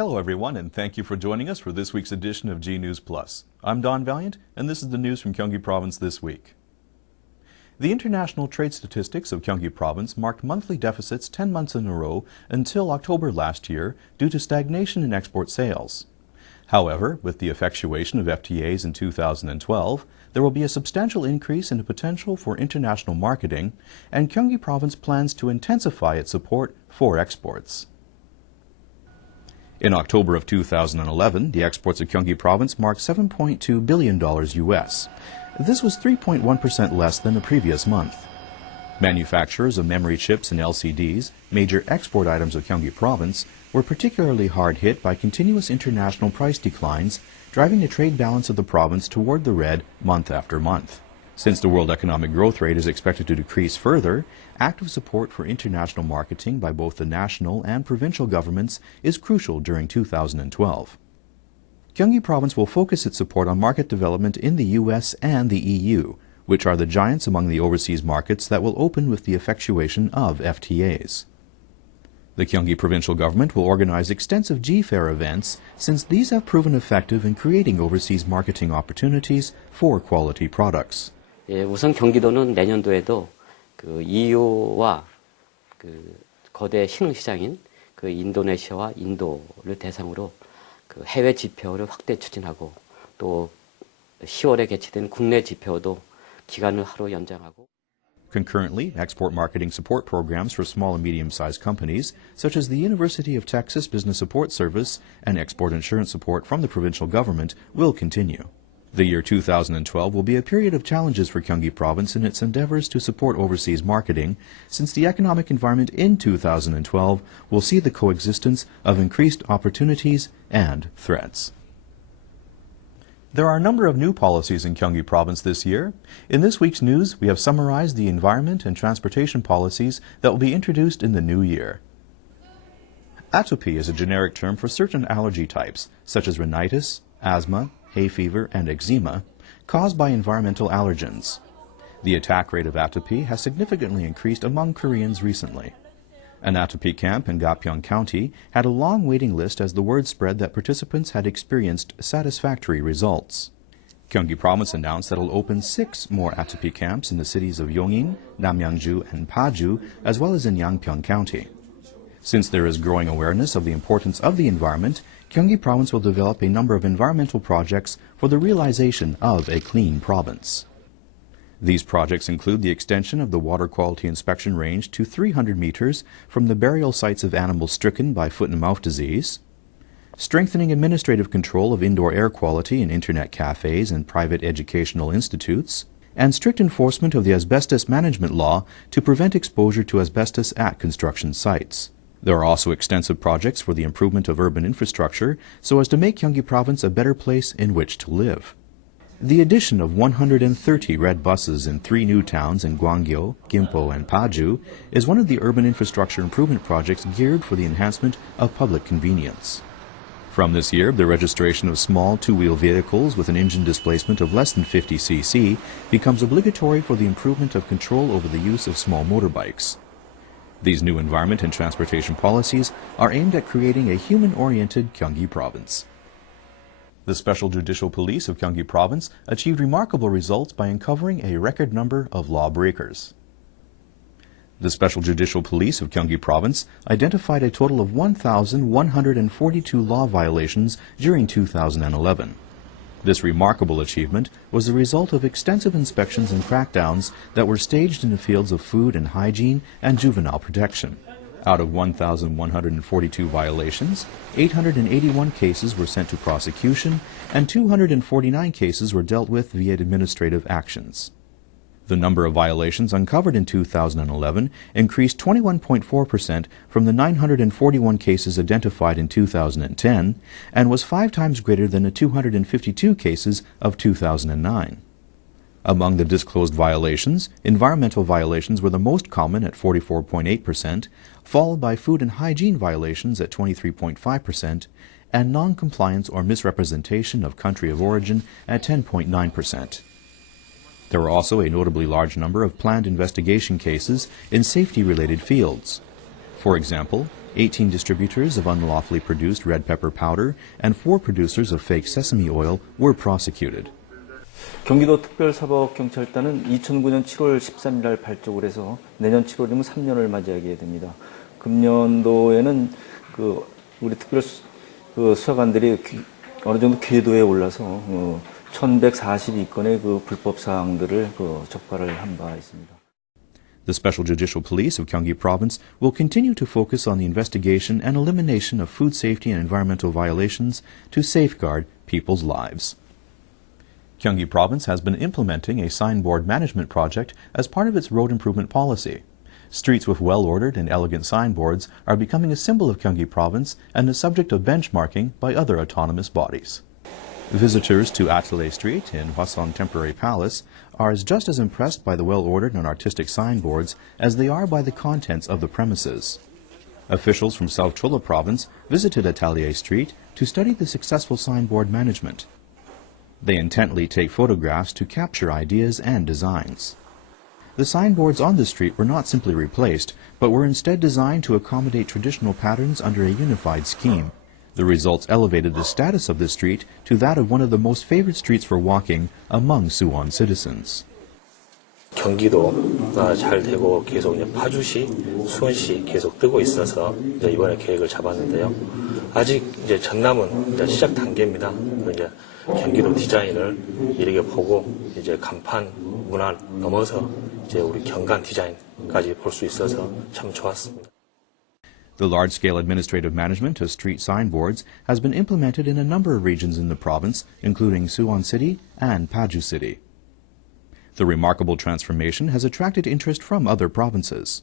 Hello everyone, and thank you for joining us for this week's edition of G News Plus. I'm Don Valiant, and this is the news from Gyeonggi Province this week. The international trade statistics of Gyeonggi Province marked monthly deficits 10 months in a row until October last year due to stagnation in export sales. However, with the effectuation of FTAs in 2012, there will be a substantial increase in the potential for international marketing, and Gyeonggi Province plans to intensify its support for exports. In October of 2011, the exports of Gyeonggi Province marked $7.2 billion US. This was 3.1% less than the previous month. Manufacturers of memory chips and LCDs, major export items of Gyeonggi Province, were particularly hard hit by continuous international price declines, driving the trade balance of the province toward the red month after month. Since the world economic growth rate is expected to decrease further, active support for international marketing by both the national and provincial governments is crucial during 2012. Gyeonggi Province will focus its support on market development in the U.S. and the EU, which are the giants among the overseas markets that will open with the effectuation of FTAs. The Gyeonggi provincial government will organize extensive G-Fair events since these have proven effective in creating overseas marketing opportunities for quality products. 우선 경기도는 내년도에도 EU와 거대 신흥시장인 인도네시아와 인도를 대상으로 해외 지표를 확대 추진하고 또 10월에 개최된 국내 지표도 기간을 하루 연장하고. Concurrently, export marketing support programs for small and medium-sized companies, such as the University of Texas Business Support Service and export insurance support from the provincial government, will continue. The year 2012 will be a period of challenges for Gyeonggi Province in its endeavors to support overseas marketing, since the economic environment in 2012 will see the coexistence of increased opportunities and threats. There are a number of new policies in Gyeonggi Province this year. In this week's news, we have summarized the environment and transportation policies that will be introduced in the new year. Atopy is a generic term for certain allergy types, such as rhinitis, asthma, hay fever, and eczema, caused by environmental allergens. The attack rate of atopy has significantly increased among Koreans recently. An atopy camp in Gapyeong County had a long waiting list as the word spread that participants had experienced satisfactory results. Gyeonggi Province announced that it will open 6 more atopy camps in the cities of Yongin, Namyangju, and Paju, as well as in Yangpyeong County. Since there is growing awareness of the importance of the environment, Gyeonggi Province will develop a number of environmental projects for the realization of a clean province. These projects include the extension of the water quality inspection range to 300 meters from the burial sites of animals stricken by foot-and-mouth disease, strengthening administrative control of indoor air quality in internet cafes and private educational institutes, and strict enforcement of the asbestos management law to prevent exposure to asbestos at construction sites. There are also extensive projects for the improvement of urban infrastructure so as to make Gyeonggi Province a better place in which to live. The addition of 130 red buses in 3 new towns in Gwangyo, Gimpo, and Paju is one of the urban infrastructure improvement projects geared for the enhancement of public convenience. From this year, the registration of small 2-wheel vehicles with an engine displacement of less than 50 cc becomes obligatory for the improvement of control over the use of small motorbikes. These new environment and transportation policies are aimed at creating a human-oriented Gyeonggi Province. The Special Judicial Police of Gyeonggi Province achieved remarkable results by uncovering a record number of lawbreakers. The Special Judicial Police of Gyeonggi Province identified a total of 1,142 law violations during 2011. This remarkable achievement was the result of extensive inspections and crackdowns that were staged in the fields of food and hygiene and juvenile protection. Out of 1,142 violations, 881 cases were sent to prosecution and 249 cases were dealt with via administrative actions. The number of violations uncovered in 2011 increased 21.4% from the 941 cases identified in 2010 and was 5 times greater than the 252 cases of 2009. Among the disclosed violations, environmental violations were the most common at 44.8%, followed by food and hygiene violations at 23.5%, and non-compliance or misrepresentation of country of origin at 10.9%. There were also a notably large number of planned investigation cases in safety-related fields. For example, 18 distributors of unlawfully produced red pepper powder and 4 producers of fake sesame oil were prosecuted. 경기도 특별사법경찰단은 2009년 7월 13일 날 발족을 해서 내년 7월이면 3년을 맞이하게 됩니다. 금년도에는 우리 특별 수사관들이 어느 정도 궤도에 올라서 1142건의 불법 사항들을 적발을 한 바 있습니다. The Special Judicial Police of Gyeonggi Province will continue to focus on the investigation and elimination of food safety and environmental violations to safeguard people's lives. Gyeonggi Province has been implementing a signboard management project as part of its road improvement policy. Streets with well-ordered and elegant signboards are becoming a symbol of Gyeonggi Province and the subject of benchmarking by other autonomous bodies. Visitors to Atelier Street in Hwaseong Temporary Palace are just as impressed by the well-ordered and artistic signboards as they are by the contents of the premises. Officials from South Cholla Province visited Atelier Street to study the successful signboard management. They intently take photographs to capture ideas and designs. The signboards on the street were not simply replaced, but were instead designed to accommodate traditional patterns under a unified scheme. The results elevated the status of this street to that of one of the most favored streets for walking among Suwon citizens. 경기도가 잘 되고 계속 파주시, 수원시 계속 뜨고 있어서 이번에 계획을 잡았는데요. 아직 전남은 시작 단계입니다. 경기도 디자인을 이렇게 보고 간판 문화 넘어서 우리 경관 디자인까지 볼 수 있어서 참 좋았습니다. The large-scale administrative management of street signboards has been implemented in a number of regions in the province, including Suwon City and Paju City. The remarkable transformation has attracted interest from other provinces.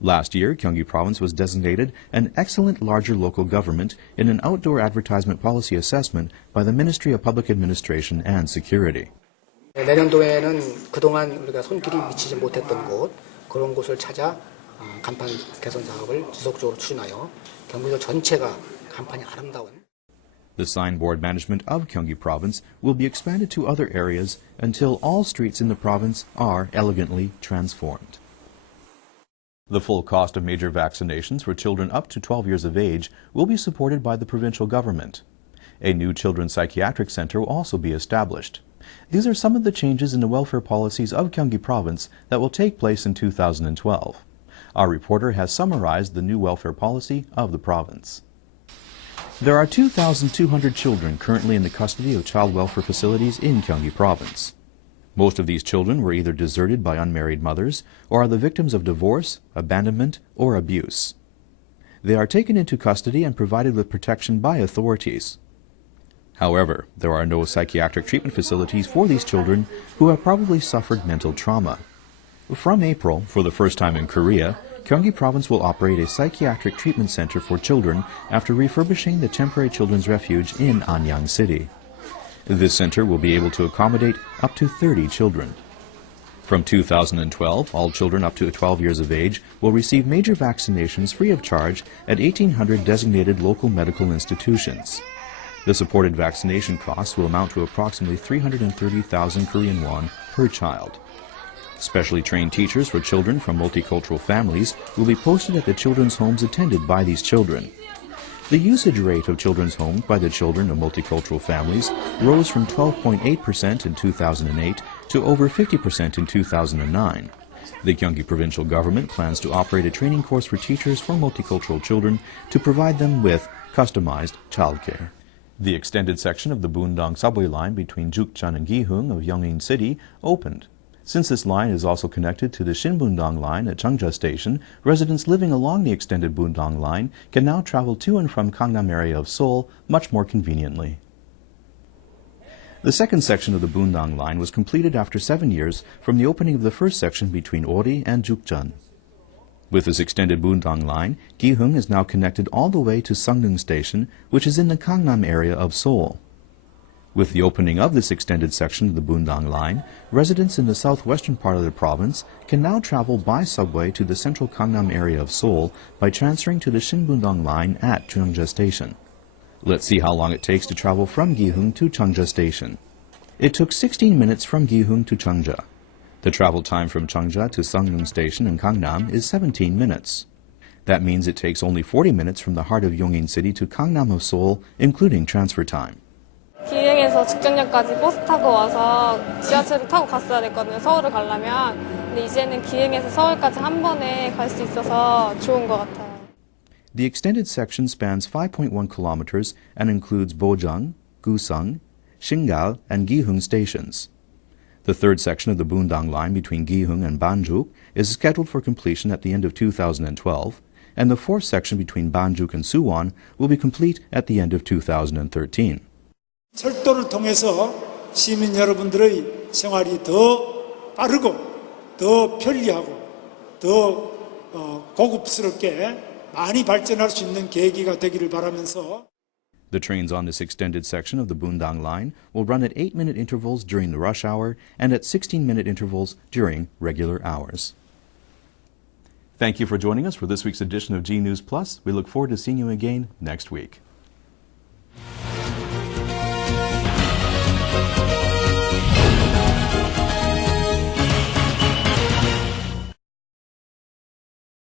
Last year, Gyeonggi Province was designated an excellent larger local government in an outdoor advertisement policy assessment by the Ministry of Public Administration and Security. 내년도에는 그동안 우리가 손길이 미치지 못했던 곳, 그런 곳을 찾아 간판 개선 사업을 지속적으로 추진하여 경기도 전체가 간판이 아름다운. The signboard management of Gyeonggi Province will be expanded to other areas until all streets in the province are elegantly transformed. The full cost of major vaccinations for children up to 12 years of age will be supported by the provincial government. A new children's psychiatric center will also be established. These are some of the changes in the welfare policies of Gyeonggi Province that will take place in 2012. Our reporter has summarized the new welfare policy of the province. There are 2,200 children currently in the custody of child welfare facilities in Gyeonggi Province. Most of these children were either deserted by unmarried mothers or are the victims of divorce, abandonment, or abuse. They are taken into custody and provided with protection by authorities. However, there are no psychiatric treatment facilities for these children who have probably suffered mental trauma. From April, for the first time in Korea, Gyeonggi Province will operate a psychiatric treatment center for children after refurbishing the temporary children's refuge in Anyang City. This center will be able to accommodate up to 30 children. From 2012, all children up to 12 years of age will receive major vaccinations free of charge at 1,800 designated local medical institutions. The supported vaccination costs will amount to approximately 330,000 Korean won per child. Specially trained teachers for children from multicultural families will be posted at the children's homes attended by these children. The usage rate of children's homes by the children of multicultural families rose from 12.8% in 2008 to over 50% in 2009. The Gyeonggi provincial government plans to operate a training course for teachers for multicultural children to provide them with customized childcare. The extended section of the Bundang subway line between Jukjeon and Gihung of Yongin City opened. Since this line is also connected to the Shinbundang line at Cheongja Station, residents living along the extended Bundang line can now travel to and from Gangnam area of Seoul much more conveniently. The second section of the Bundang line was completed after 7 years from the opening of the first section between Ori and Jukjeon. With this extended Bundang line, Gihung is now connected all the way to Sungneung Station, which is in the Gangnam area of Seoul. With the opening of this extended section of the Bundang line, residents in the southwestern part of the province can now travel by subway to the central Gangnam area of Seoul by transferring to the Shinbundang line at Cheongja Station. Let's see how long it takes to travel from Gihung to Cheongja Station. It took 16 minutes from Gihung to Cheongja. The travel time from Cheongja to Sungneung Station in Gangnam is 17 minutes. That means it takes only 40 minutes from the heart of Yongin City to Gangnam of Seoul, including transfer time. 기흥에서 죽전역까지 버스 타고 와서 지하철을 타고 갔어야 됐거든요. 서울을 가려면. 근데 이제는 기흥에서 서울까지 한 번에 갈 수 있어서 좋은 것 같아요. The extended section spans 5.1 kilometers and includes Bojang, Gusung, Shingal, and Gihung stations. The third section of the Bundang line between Gihung and Banjuk is scheduled for completion at the end of 2012, and the fourth section between Banjuk and Suwon will be complete at the end of 2013. 철도를 통해서 시민 여러분들의 생활이 더 빠르고 더 편리하고 더 고급스럽게 많이 발전할 수 있는 계기가 되기를 바라면서 The trains on this extended section of the Bundang line will run at 8-minute intervals during the rush hour and at 16-minute intervals during regular hours. Thank you for joining us for this week's edition of G News Plus. We look forward to seeing you again next week.